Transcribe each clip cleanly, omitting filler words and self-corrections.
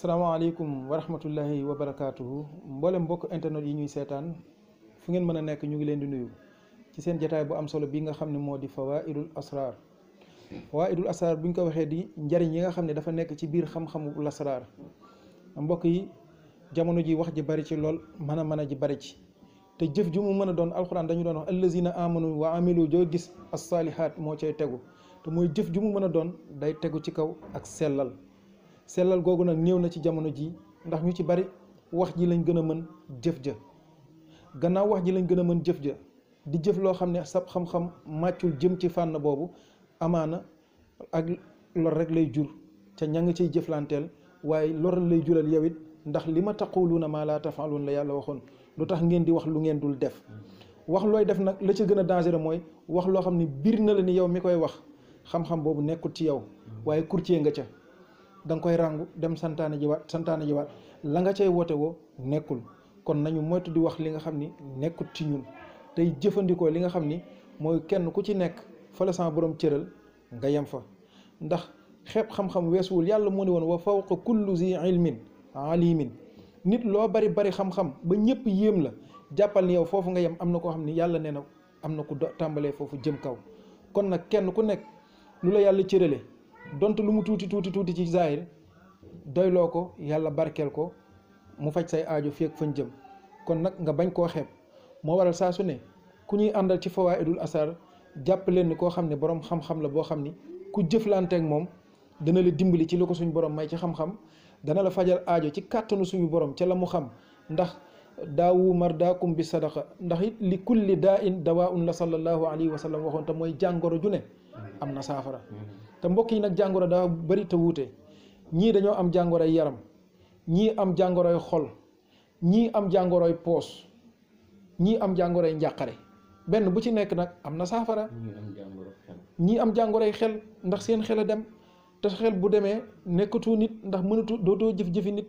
salaamaaleykum wa rahmatullahi wa barakaatuhu mboolem mbokk internet yi ñuy seetaan fu ngeen mën a nekk ñu ngi leen di nuyu ci seen jataay bu am solo bi nga xam ne moo di Fawaidul Asrar. Fawaidul Asrar bu ñu ko waxee di njariñ yi nga xam ne dafa nekk ci biir xam-xamu lasraar. mbokk yi jamono ji wax ji bari ci lool mën a ji bari ci te jëf ju mu mën a doon alxuraan dañu doon wax allazina amanu wa amilu joo gis as-salihat moo cay tegu te mooy jëf ju mu mën a doon day tegu ci kaw ak sellal googu nag néew na ci jamono ji ndax ñu ci bari wax ji lañ gën a mën jëf ja gannaaw wax ji lañ gën a mën jëf ja di jëf loo xam ne sab xam-xam màccul jëm ci fànn boobu amaana ak lor rek lay jur ca ña nga ciy jëflanteel waaye lor lay jural yow it ndax li ma taquluuna maa laa tafaaluun la yàlla waxoon lu tax ngeen di wax lu ngeen dul def wax looy def nag la ca gën a dangereux mooy wax loo xam ne biir na la ni yow mi koy wax xam-xam boobu nekkul ci yow waaye courtier nga ca da nga koy ràngu dem santaane jiwaat la nga cay woote woo nekkul kon nañu moytu di wax li nga xam ni nekkut ci ñun tey jëfandikoo li nga xam ni mooy kenn ku ci nekk fa la sama borom cëral nga yem fa ndax xeeb xam-xam weesuwul yàlla moo ne woon wa fawqa kullu zi ilmin alimin nit loo bari xam-xam ba ñëpp yéem la jàppal ni yow foofu nga yem am na koo xam ni yàlla nee na am na ku tàmbalee foofu jëm kaw kon nag kenn ku nekk lu la yàlla cërale donte lu mu tuuti ci zahir doyloo ko yàlla barkeel ko mu faj say aajo fii ak fañ jëm kon nag nga bañ koo xeeb moo waral saa su ne ku ñuy àndal ci Fawaidul Asrar jàpp leen ni koo xam ne borom xam-xam la boo xam ni ku jëflanteek moom dana la dimbali ci li ko suñu borom may ci xam-xam dana la fajal aajo ci kàttanu suñu borom ca la mu xam ndax daawu mardaakum bi sadaqa ndax it li kulli daa in dawaun la sallallahu alayhi wa sallam waxoon te mooy jàngoro ju ne am na saafara te mbokk yi nag jàngoro daa bari te wuute ñii dañoo am jàngoroy yaram ñii am jàngoroy xol ñii am jàngoroy poos ñii am jàngoroy njàqare benn bu ci nekk nag am na saafara ñii am jàngoroy xel ndax seen xel a dem te xel bu demee nekkatu nit ndax mënatu dootoo jëf-jëfi nit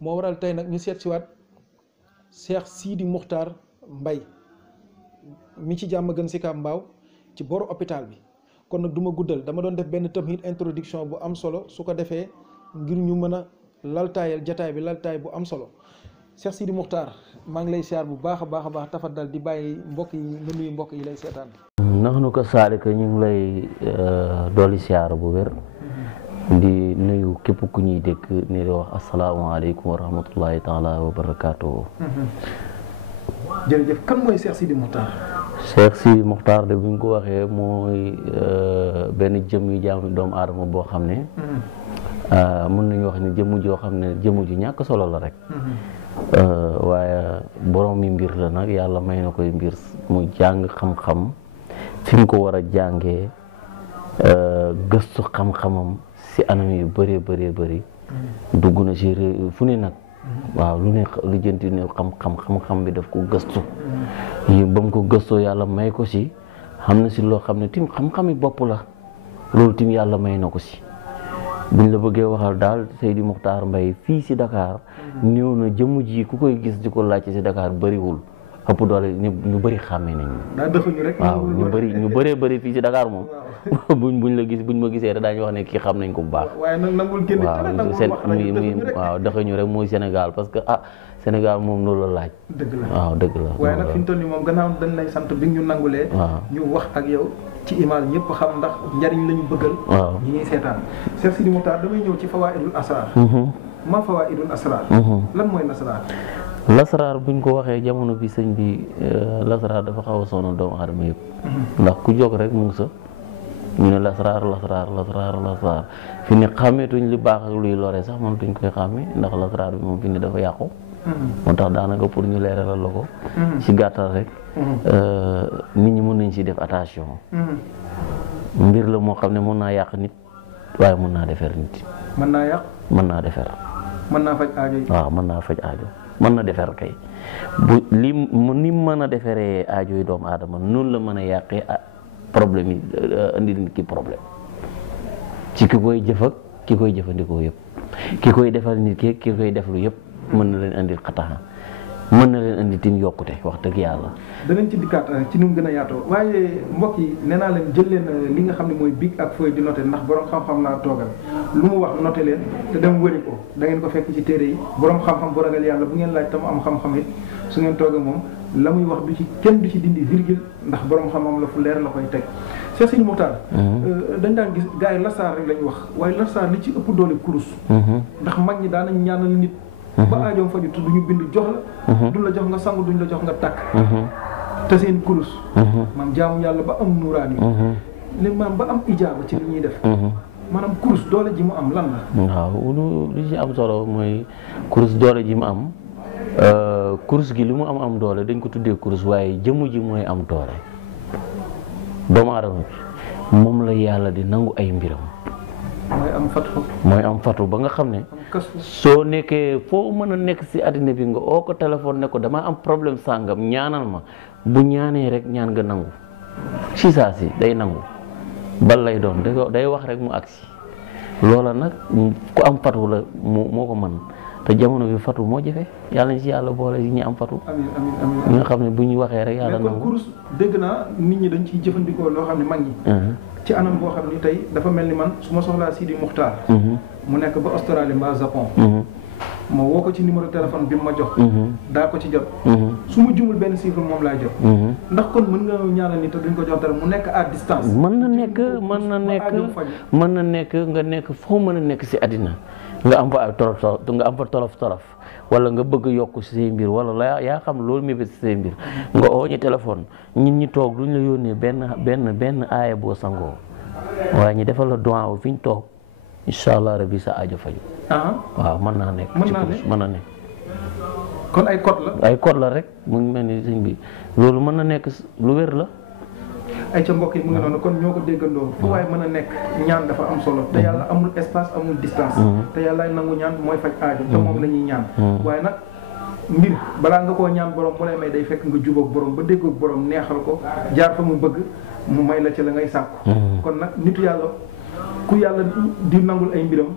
moo waral tey nag ñu seet si waat Cheikh Sidi Mokhtar Mbaye mi ci jàmm gën si Sicap Mbao ci boru hôpital bi kon nag du ma guddal dama doon def benn tamit introduction bu am solo su ko defee ngir ñu mën a laltaayal jataay bi laltaay bu am solo Cheikh Sidi Mokhtar maa ngi lay siyaar bu baax a baax tafaddal di bàyyi mbokk yi nga nuyu mbokk yi lay seetaan. nax nu ko saalika ñu ngi lay dolli siyaar bu wér di nuyu képp ku ñuy dégg ni di wax asalaamaaleykum wa rahmatullahi taala wa barakaatuhu. jërëjëf kan mooy Cheikh Sidi Mokhtar. Cheikh Sidi Mokhtar de bu ñu ko waxee mooy benn jëm yu jaamu doomu aadama boo xam ne mën nañu wax ne jëmm joo xam ne jëmm ju ñàkk solo la rek waaye borom mi mbir la nag yàlla may na koy mbir mu jàng xam-xam fi mu ko war a jàngee gëstu xam-xamam si anam yu bëree dugg na si fu ne nag waaw lu ne lu jënti ne xam-xam bi daf ko gëstu yi ba mu ko gëstoo yàlla may ko si xam na si loo xam ne tim xam-xami bopp la loolu tim yàlla may na ko si buñ la bëggee waxal daal Seydi Mokhtar Mbaye fii si Dakar néew na jëmm ji ku koy gis di ko laajte si Dakar bëriwul ëpp doole ñu bëri xàmmee nañ waaw ñu bëree fii si Dakar moom buñ la gis buñ ma gisee rek daañu wax ne kii xam nañ ko bu baax waaw daxañu rek mooy Sénégal parce que Sénégal moom loolu la laaj waaw dëgg la waaye nag fi mu toll nii moom gannaaw dañ lay sant bi ñu nangulee ñu wax ak yow ci image ñëpp xam ndax njariñ lañu bëggal ñi ñuy seetaan Cheikh Sidi Mokhtar damay ñëw ci Fawaidul Asrar ma Fawaidul Asrar lan mooy lasraar lasraar buñ ko waxee jamono bi sëñ bi lasraar dafa xaw a sonal doomu aadama yëpp ndax ku jóg rek mu ngi sa ñu ne lasraar fi ne xàmmeetuñ li baax ak luy lore sax moom duñ koy xàmmee ndax lasraar bi moom fi ne dafa yàqu moo tax daanaka pour ñu leeralal la ko ci gàttal rek nit ñi mën nañ ci def attention mbir la moo xam ne mën naa yàq nit waaye mën naa defar nit mën naa yàq mën naa defar mën naa faj aajo yi waaw mën naa faj aajo mën na defar kay bu li ni mën a defaree aajo yi doomu aadama noonu la mën a yàqee problème yi indi nit ki problème ci ki koy jëf ak ki koy jëfandikoo yëpp ki koy defal nit ki koy deflu yëpp mën na leen indil xataxa mën na leen indi tim yokkute wax dëgg yàlla. danañ ci dikkaat ci nu mu gën a yaatoo waaye mbokk yi nee naa leen jël leen li nga xam ne mooy bic ak feuille di noter ndax borom xam-xam laa toogal lu mu wax noter leen te dem wëri ko da ngeen ko fekk ci téere yi borom xam-xam bu ragal yàlla bu ngeen laaj tam am xam-xam it su ngeen toogee moom la muy wax du ci kenn du ci dindi virgule ndax borom xam-xam la fu leer la koy teg. Cheikh Sidi Mokhtar. dañ daan gis gars yi lasaar rek lañu wax waaye lasaar li ci ëpp doole kurus. ndax mag ñi daan nañ ñaanal nit. ba aajoom faju te duñu bind jox la. duñ la jox nga sangu duñ la jox nga takk. te seen kurus. maam jaamu yàlla ba am nuuraan yi. léegi maam ba am ijaaba ci li ñuy def. maanaam kurus doole ji mu am lan la. waaw lu ci am solo mooy kurus doole ji mu am kurus gi li mu am doole dañ ko tuddee kurus waaye jëmm ji mooy am doole. doomu aadama bi moom la yàlla di nangu ay mbiram. mooy am fatu ba nga xam ne soo nekkee foo mën a nekk si àddina bi nga oo ko téléphone ne ko dama am problème sàngam ñaanal ma bu ñaanee rek ñaan nga nangu si saa si day nangu bal lay doon day wax rek mu agsi loola nag ku am fatu la moo ko mën te jamono bi fatu moo jafe yàlla ñu si yàlla boole yi ñu am fatu. amiin amiin ñi nga xam ne bu ñu waxee rek yàlla nangu. mais kon kurus dégg naa nit ñi dañ ciy jëfandikoo loo xam ne mag ñi. ci anam boo xam ni tey dafa mel ni man su ma soxlaa Sidi Mokhtar. mu nekk ba Australie mbaa Japon. ma woo ko ci numéro téléphone bi ma jox. daa ko ci jot. su ma jumul benn chiffre moom laay jot. ndax kon mën nga ñaanal ni te duñ ko jox dara mu nekk à distance. mën na nekk nga nekk foo mën a nekk si àddina nga am fa ay tolof wala nga bëgg yokk si say mbir wala yaa xam loolu mébét si say mbir nga oo ñu téléphone ñun ñi toog duñ la yónnee benn aaya boo sangoo waaye ñu defal la doigt fi ñu toog incha allah rabbi sa aajo faju. waaw mën naa nekk. mën na nekk. kon ay code la rek mu ngi mel ni sëñ bi loolu mën na nekk lu wér la. ay ca mbokk yi mu ngi noonu kon ñoo ko déggandoo fu waaye mën a nekk ñaan dafa am solo te yàlla amul espace amul distance te yàlla nangu ñaan mooy faj aajo te moom la ñuy ñaan waaye nag mbir balaa nga koo ñaan borom bu lay may day fekk nga jubóog borom ba déggoog borom neexal ko jaar fa mu bëgg mu may la ci la ngay sàkku kon nag nitu yàlla ku yàlla di nangul ay mbiram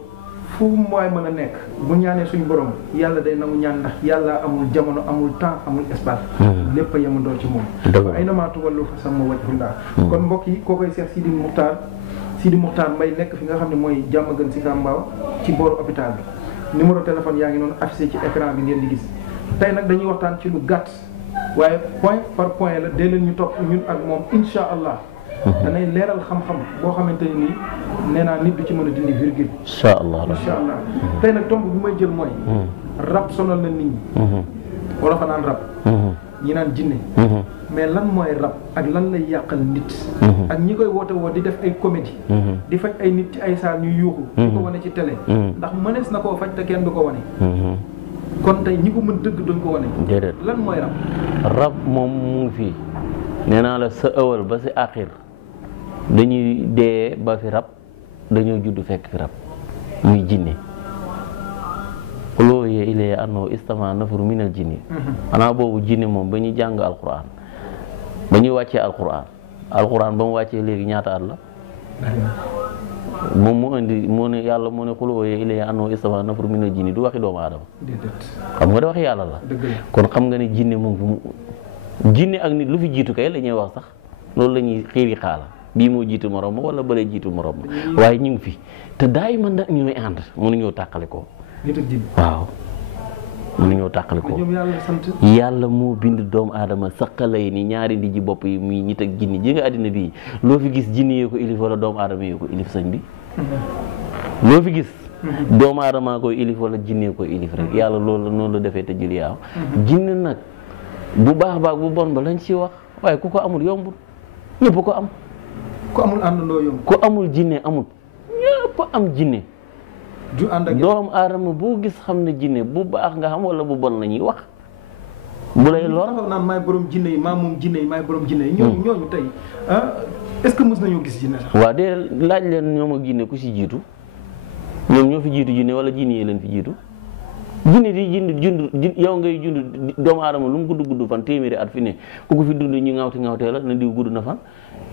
fu mu waay mën a nekk bu ñaanee suñu borom yàlla day nangu ñaan ndax yàlla amul jamono amul temps amul espace lépp a yemandoo ci moom ay namaatu wàllu fa sama wajhullah kon mbokk yi koo koy seex Sidi Mokhtar Mbaye nekk fi nga xam ne mooy Diamaguène Sicap Mbao ci booru hôpital bi numéro téléphone yaa ngi noonu affiché ci écran bi ngeen di gis tey nag dañuy waxtaan ci lu gàtt waaye point par point la dee leen ñu topp ñun ak moom insha allah danay leeral xam-xam boo xamante ni nii nee naa nit du ci mën a dindi virgule. incha allah tey nag tomb bi may jël mooy. rab sonal na nit ñi. wala fa naan rab. ñi naan jinne. mais lan mooy rab ak lan lay yàqal nit. ak ñi koy woote woo di def ay comédie. di faj ay nit ci ay saal ñuy yuuxu. di ko wane ci télé. ndax mënees na koo faj te kenn du ko wane. kon tey ñi ko mën dëgg duñ ko wane. déedéet lan mooy rab. rab moom mu ngi fii nee naa la sa ëwal ba si àxir dañuy dee ba fi rab dañoo judd fekk fi rab muy jinne xuloo yee ilee annoo istama nafar minal jinni xanaa boobu jinne moom ba ñuy jàng alquran ba ñuy wàccee alquran ba mu wàccee léegi ñaata at la moom mu indi moo ne yàlla moo ne xuloo yee ilee annoo istama nafar minal jinni du waxi doomu aadama xam nga da waxi yàlla la kon xam nga ne jinne moom jinne ak nit lu fi jiitu kay la ñuy wax sax loolu la ñuy xiiri xaala bii moo jiitu morom ma wala bële jiitu morom ma waaye ñu ngi fi te daay man nag ñooy ànd mënuñoo tàqali ko waaw mënuñoo tàqali ko yàlla moo bind doomu aadama saqala yi ni ñaari ndi ji bopp yi muy nit ak jinni ji nga àddina bii loo fi gis jinni yee ko ilif wala doomu aadama yee ko ilif sëñ bi loo fi gis doomu aadama koy ilif wala jinne koy ilif rek yàlla loolu noonu la defee te jël yaaw jinne nag bu baax baax bu bon ba lañ ci wax waaye ku ko amul yombul ñëpp ko am ku amul àndandoo yomb ku amul jinne amul ñëpp am jinne du ànd ak doomu aadama boo gis xam ne jinne bu baax nga xam wala bu bon la ñuy wax bu lay lor taxaw naan maay borom jinne yi maa moom jinne yi maay borom jinne yi ñooñu tey est-ce que mës nañoo gis jinne sax waaw de laaj leen ñoom ak jinne ku si jiitu ñoom ñoo fi jiitu jinne wala jinne yi leen fi jiitu jinne di jund yow ngay jund doomu aadama lu mu gudd fan téeméeri at fi ne ku ko fi dund ñu ŋawtee la na diw gudd na fan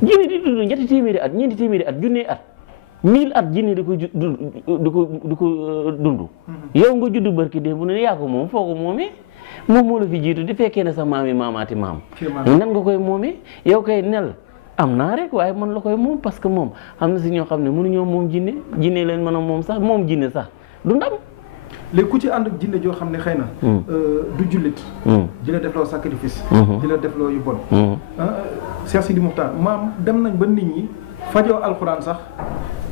jinne di dund ñetti téeméeri at ñeenti téeméeri at junnee at 1000 at jinne di ko dund yow nga judd barki dee bu ne yaa ko moom foo ko moomee moom moo la fi jiitu di fekkee ne sa maam yi maamaati maam nan nga koy moomee yow kay nel am naa rek waaye man la koy moom parce que moom am na si ñoo xam ne mënuñoo moom jinne leen mën a moom sax moom jinne sax du ndam. léegi ku ci ànd ak jinne joo xam ne xëy na du jullit di la defloo sacrifice di la defloo yu bon Cheikh Sidi Mokhtar maam dem nañ ba nit ñi fajoo alxuraan sax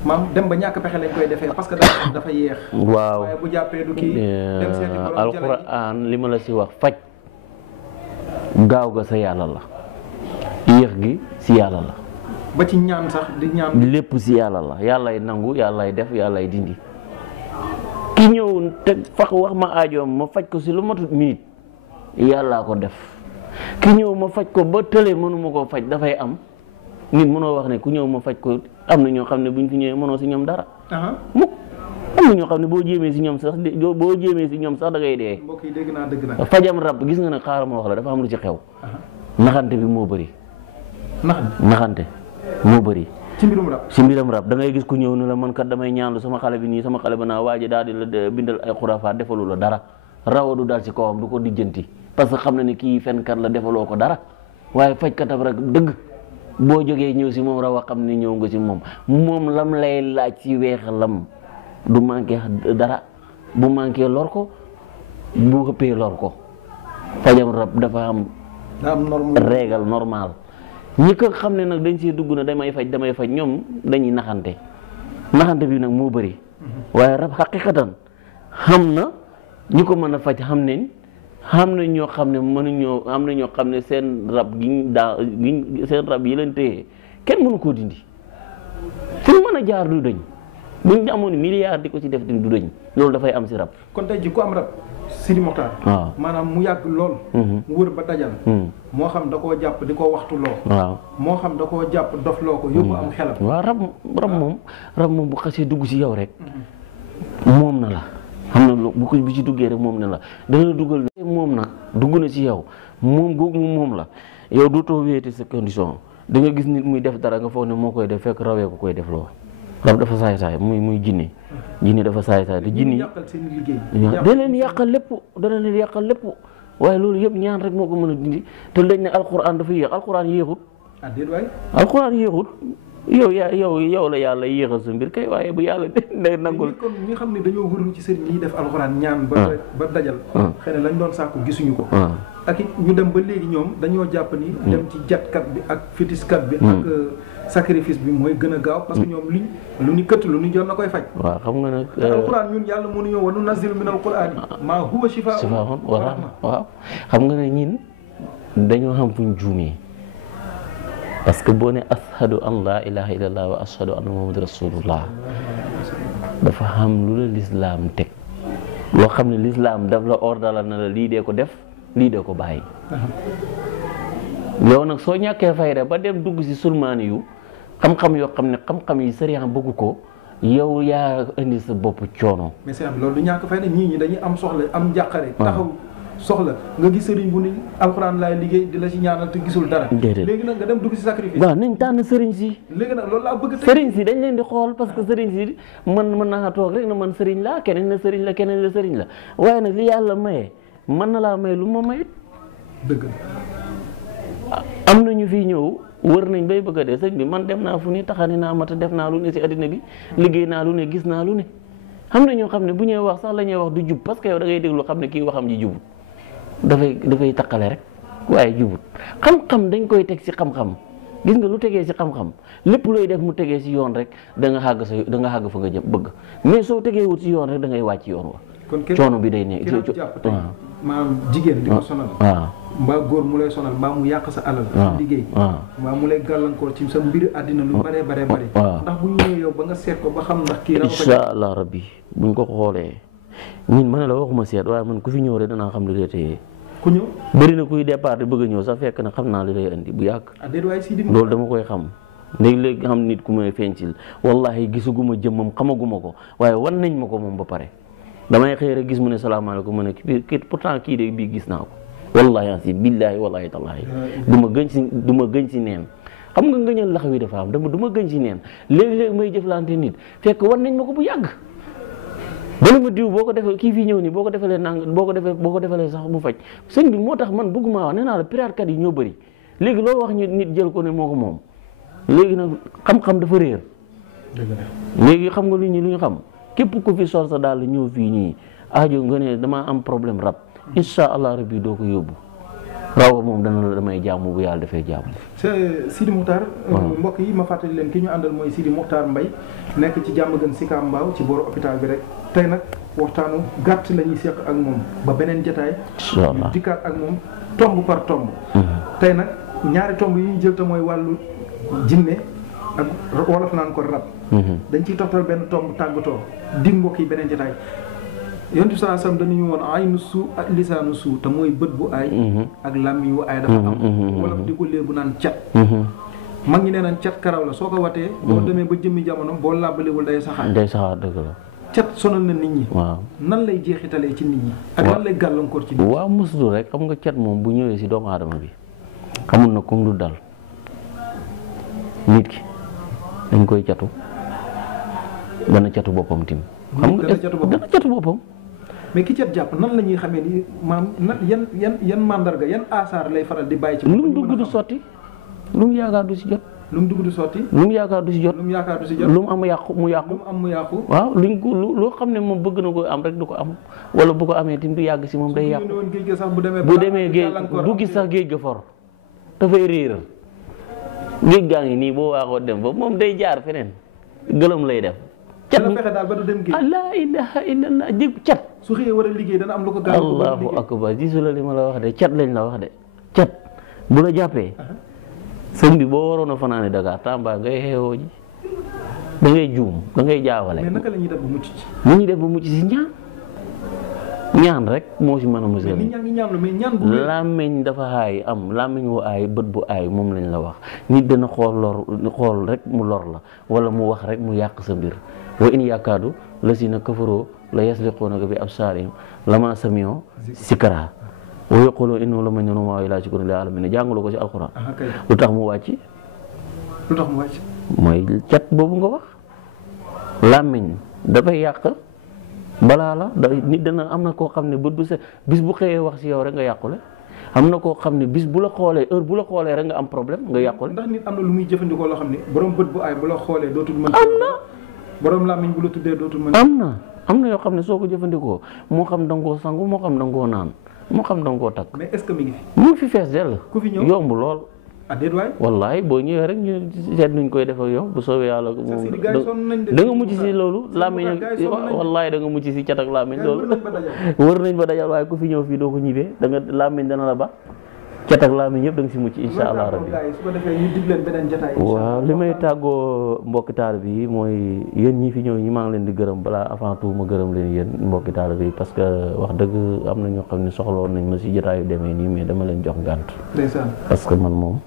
maam dem ba ñàkk pexe lañ koy defee parce que dafa yeex waaw waaye bu jàppee du kii dem seeti borom alxuraan li ma la si wax faj gaaw ga sa yàlla la yéex gi si yàlla la ba ci ñaan sax di ñaan lépp si yàlla la yàllay nangu yàllay def yàllay dindi ki ñëw te fax wax ma aajoom ma faj ko si lu matut minute yàllaa ko def ki ñëw ma faj ko ba tële mënuma koo faj dafay am nit mënoo wax ne ku ñëw ma faj ko am na ñoo xam ne buñ fi ñëwee mënoo si ñoom dara mukk am na ñoo xam ne boo jéemee si ñoom sax da ngay dee. mbokk yi dégg naa dëgg na fajam rab gis nga ne xaaral ma wax la dafa am lu ci xew naxante bi moo bëri naxante moo bëri ci mbiram rab da ngay gis ku ñëw ne la man kat damay ñaanlu sama xale bi nii sama xale ba naa waaji daal di la bindal ay xuraafaat defalu la dara rawadu daal ci kawam du ko dijjanti parce que xam na ne kii fenkat la defaloo ko dara waaye fajkatam rek dëgg boo jógee ñëw si moom raw a xam ne ñëw nga si moom lam lay laaj ci weexalam du manqué dara bu manqué lor ko bu ëppee lor ko fajam rab dafa am règle normal ñi ko xam ne nag dañ see dugg na damay faj ñoom dañuy naxante bi nag moo bëri waaye rab xaqiqatan xam na ñi ko mën a faj xam na ñoo xam ne mënuñoo am na ñoo xam ne seen rab seen rab yi leen téye kenn mënu koo dindi fu mën a jaar du dañ buñ amoon milliard di ko ci def du dañ loolu dafay am si rab. kon tey ji ku am rab Sidi Mokhtar waaw maanaam mu yàgg lool mu wër ba dajal moo xam da koo jàpp di ko waxtu loo waaw moo xam da koo jàpp dof loo ko yóbbu am xelam waaw rab moom bu xasee dugg si yow rek moom na la xam na bu ci duggee rek moom na la dana dugal ne moom nag dugg na si yow moom googu moom la yow dootoo wéete sa condition da nga gis nit muy def dara nga foog ne moo koy def fekk rawee ko koy def loo rab dafa saay-saay muy jinne dafa saay-saay te jinne da leen yàqal lépp waaye loolu yëpp ñaan rek moo ko mën a dindi te dañ ne alxuraan dafa yéex alxuraan yéexut yow la yàlla yéexal sa mbir kay waaye bu yàlla day nangul kon ñi xam ne dañoo wëru ci sëriñ yi def alxuraan ñaan ba dajal xëy na lañ doon sàkku gisuñu ko ak it ñu dem ba léegi ñoom dañoo jàpp ni dem ci jatkat bi ak fétiskat bi ak sacrifice bi mooy gën a gaaw parce que ñoom lu ñu këtt lu ñu jot na koy faj waaw xam nga nag alxuraan ñun yàlla mënu ñëw wa nunazzilu min alxuraan maa huwa shifaa'un wa rahma waaw xam nga ne ñin dañoo xam fuñ juumee parce que boo ne ashadu an laa ilaha illallah wa ashadu anna muhammad rasulullah dafa xam lu la lislaam teg loo xam ne lislaam daf la ordala na la lii dee ko def lii dee ko bàyyi yow nag soo ñàkkee fayda ba dem dugg si sulmaani yu xam-xam yoo xam ne xam-xam yi sariya bëggu ko yow yaa indi sa bopp coono mais c'est loolu du ñàkk fayda ñii ñi dañuy am soxla am njàqare taxaw soxla nga gis sëriñ bu ni alxuraan laay liggéey di la ci ñaanal te gisul dara léegi nag nga dem dugg si sacrifice waaw nañ tànn sëriñ si léegi nag loolu laa bëgg sëriñ si dañ leen di xool parce que sëriñ si mën naa toog rek na man sëriñ la keneen la sëriñ la keneen la sëriñ la waaye nag li yàlla maye mën na laa may lu ma mayut dëgg am na ñu fii ñëw wër nañ bay bëgg a dee sëñ bi man dem naa fu ni taxani naa mata def naa lu ne si addina bi liggéey naa lu ne gis naa lu ne xam na ñoo xam ne bu ñuy wax sax la ñuy wax du jub parce que yow da ngay déglu xam ne kii waxam ji jubut dafay taqale rek waaye jubut xam-xam dañ koy teg si xam-xam gis nga lu tegee si xam-xam lépp looy def mu tegee si yoon rek da nga xàgg fa nga jëm bëgg mais soo tegee wut si yoon rek da ngay wàcc yoon wa coono bi day ne maanaam jigéen di ko sonal waaw mbaa góor mu lay sonal mbaa mu yàq sa alal liggéey mbaa mu lay gàllankoor ci sa mbiri àddina lu bare ndax bu ñu ñëwee yow ba nga seet ko ba xam ndax kii insha allah rabbi buñ ko xoolee ñun ma ne la waxuma seet waaye man ku fi ñëw rek danaa xam li lay téye ku ñëw bëri na kuy départ di bëgg a ñëw sax fekk na xam naa li lay indi bu yàgg loolu dama koy xam léegi xam nit ku may feeñcil wallahi gisuguma jëmmam xamaguma ko waaye wan nañ ma ko moom ba pare damay xëy rek gis mu ne salaamaaleykum mu ne kii pourtant kii de bii gis naa ko wallahi asi billahi wallahi tallahi du ma gëñ si neen xam nga ngëñal lax wi dafa am du ma gëñ si neen léegi-léegi may jëflante nit fekk wan nañ ma ko bu yàgg bala ma diw boo ko defee kii fii ñëw nii boo ko defalee nang boo ko defalee sax mu faj sëñ bi moo tax man bëgguma wax nee naa la piraatkat yi ñoo bëri léegi loo wax nit jël ko ne moo ko moom léegi nag xam-xam dafa réer léegi xam nga lu ñu xam képp ku fi sol sa daal ñëw fii nii aajo nga ne damaa am problème rab insha allah rabbi doo ko yóbbu raw moom dana la damay jàmm bu yàlla dafay jàmm. Sidi Muxtaar mbokk yi ma fàttali leen ki ñu àndal mooy Sidi Muxtaar Mbay nekk ci jàmm gën Sicap Mbao ci booru hôpital bi rek tey nag waxtaanu gàtt la ñuy seq ak moom ba beneen jotaay incha allah dikkaat ak moom tomb par tomb tey nag ñaari tomb yi ñu jël te mooy wàllu jinne ak wolof naan ko rab dañ ciy toftal benn tomb tàggatoo dig mbokk yi beneen jotaay yonent bi sallallahu alayhi wasallam dañuy woon aynu suu ak lisaanu suu te mooy bët bu aay ak làmmiñ wu aay dafa am wala di ko léegu naan cat mag ñi nee naan cat karaw la soo ko watee boo demee ba jëmmi jamono boo làbbalewul day saxaar dëgg la cat sonal na nit ñi waaw nan lay jeexitalee ci nit ñi ak nan lay gàllankoor ci nit ñi waaw muslu rek xam nga cat moom bu ñëwee si doomu aadama bi xamul na comme du dal nit ki dañ koy catu dana catu boppam tim xam nga dana catu boppam mais ki cat jàpp nan la ñuy xamee ni maam yan mandarga yan asaar lay faral di bàyyi ci lu mu dugg du sotti lu mu yaakaar du si jot lu mu dugg du sotti lu mu yaakaar du si jot lu mu am yàqu mu yàqu waaw luñ ko loo xam ne moom bëgg na ko am rek du ko am wala bu ko amee tim du yàgg si moom day yàqu bu demee géej du gis sax géej ga for dafay réeral géej gaa ngi nii boo waaxoo dem ba moom day jaar feneen gëlëm lay def cat fexe daal ba du dem géej la ilaha illallah jég cat su xëyee war a liggéey dana am lu ko allahu akbar gisu la li ma la wax de cat lañ la wax de cat bu la jàppee sëñ bi boo waroon a fanaane Dakar Tamba ngay xeewoo ji da ngay juum da ngay jaawale mais naka la ñuy def ba mucc ci mu ñuy def ba mucc si ñaan rek moo si mën a musal làmmiñ dafa aay am làmmiñ wu aay bët bu aay moom lañ la wax nit dana xool rek mu lor la wala mu wax rek mu yàq sa mbir wa in yaakaadu la si na kafaroo la yasliquunaka bi absaarihim lama sami'u sikra wa yaquluuna innahu la majnuun wa maa huwa illaa zikrun lil aalamiin jàngalu ko si alxuraan lu tax mu wàcc mooy cat boobu nga wax làmmiñ dafay yàq balaa la nit dana am na koo xam ne bët bu set bis bu xëyee wax si yow rek nga yàqule am na koo xam ne bis bu la xoolee heure bu la xoolee rek nga am problème nga yàqule ndax nit am na lu muy jëfandikoo loo xam ne borom bët bu aay bu la xoolee dootul mën am na borom làmmiñ bu la tuddee dootul mën am na yoo xam ne soo ko jëfandikoo moo xam da nga koo sangu moo xam da nga koo naan moo xam da nga koo takk mais est-ce que mi ngi fi mu ngi fi fees dell ku fi ñëw yomb lool déet waay wallaay boo ñëwee rek ñu seet nuñ koy def ak yow bu soobee yàlla moom da nga mucc si loolu làmmiñ wallaay da nga mucc si cat ak làmmiñ loolu wër nañ ba dajal waaye ku fi ñëw fii doo ko ñibbee da nga làmmiñ dana la ba cat ak làmmiñ yëpp da nga si mucc insha allah rabbi waaw li may tàggoo mbokki taalibe bi mooy yéen ñi fi ñëw ñi maa ngi leen di gërëm balaa avant tout ma gërëm leen yéen mbokki taalibe bi parce que wax dëgg am na ñoo xam ne soxloon nañ ma si jotaayu demee nii mais dama leen jox gànt parce que man moom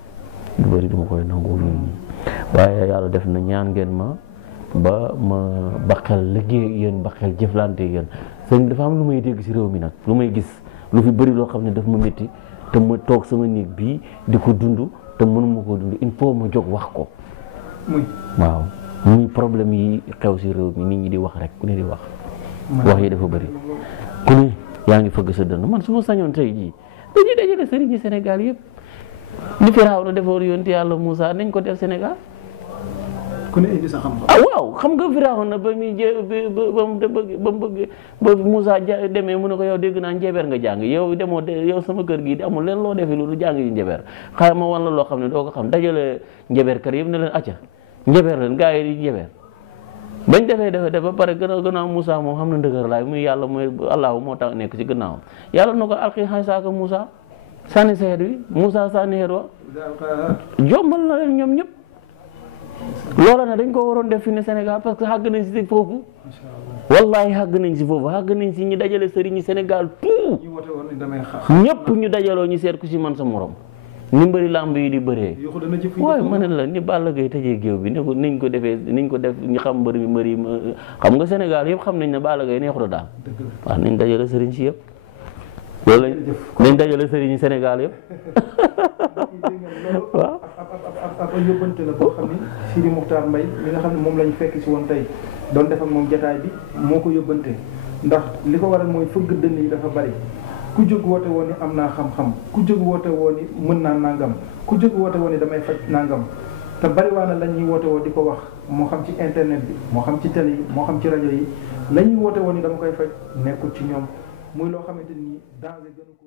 lu bëri duma koy nangu nit ñi waaye yàlla def na ñaan ngeen ma ba ma baqel liggéey ak yéen baqel jëflante yéen sëñ dafa am lu may dégg si réew mi nag lu may gis lu fi bëri loo xam ne daf ma métti te ma toog sama néeg bii di ko dund te mënuma koo dund il faut ma jóg wax ko waaw muy problème yi xew si réew mi nit ñi di wax rek ku ne di wax wax yi dafa bëri ku ne yaa ngi fëgg sa dënn man su ma sañoon tey jii dañuy dajale sëriñ yi Sénégal yëpp li Firawna defoon yonent yàlla Moussa nañ ko def Sénégal ku ne indi sa xam-xam waaw xam nga Firawna ba muy ba mu bëgg ba Moussa demee mu ne ko yow dégg naa njeber nga jàng yow demoo yow sama kër gii di amul leen loo defee loolu jàng yi njeber xaaral ma wan la loo xam ne doo ko xam dajale njeber kër yëpp ne leen acca njeber leen gaa yi di njeber bañ defee ba pare gannaaw Moussa moom xam na ndëgër laay muy yàlla mooy Allahu moo tax nekk ci gannaawam yàlla na ko alqi xaysaaka Moussa sànni sa xeet wi Moussa sànni xeet wa jombal na leen ñoom ñëpp loola na dañ ko waroon def fi ne Sénégal parce que xàgg nañ si foofu wallahi xàgg nañ si foofu xàgg nañ si ñi dajale sëriñ ñi Sénégal tout ñëpp ñu dajaloo ñu seet ku si man sa morom ni mbëri làmb yi di bëree waaye ma ne la ni Balla Gaye tëjee géew bi ne ko niñ ko defee niñ ko def ñu xam mbëri xam nga Sénégal yëpp xam nañ ne Balla Gaye neexuta daal waaw nañ dajale sëriñ si yëpp loolu lañ dajale sëriñ Sénégal yëpp waaw ab yóbbante la boo xam ne Sidi Muxtaar Mbay mi nga xam ne moom lañu fekk si woon tey doon def ak moom jataay bi moo ko yóbbante ndax li ko waral mooy fëgg dënn yi dafa bari. ku jóg woote woon ni am naa xam-xam ku jóg woote woon ni mën naa nangam ku jóg woote woon ni damay faj nangam te bariwaana la ñuy woote woo di ko wax moo xam ci internet bi moo xam ci télé yi moo xam ci rajo yi la ñuy woote woon ni dama koy faj nekkul ci ñoom muy loo xamante ni danger gënu ko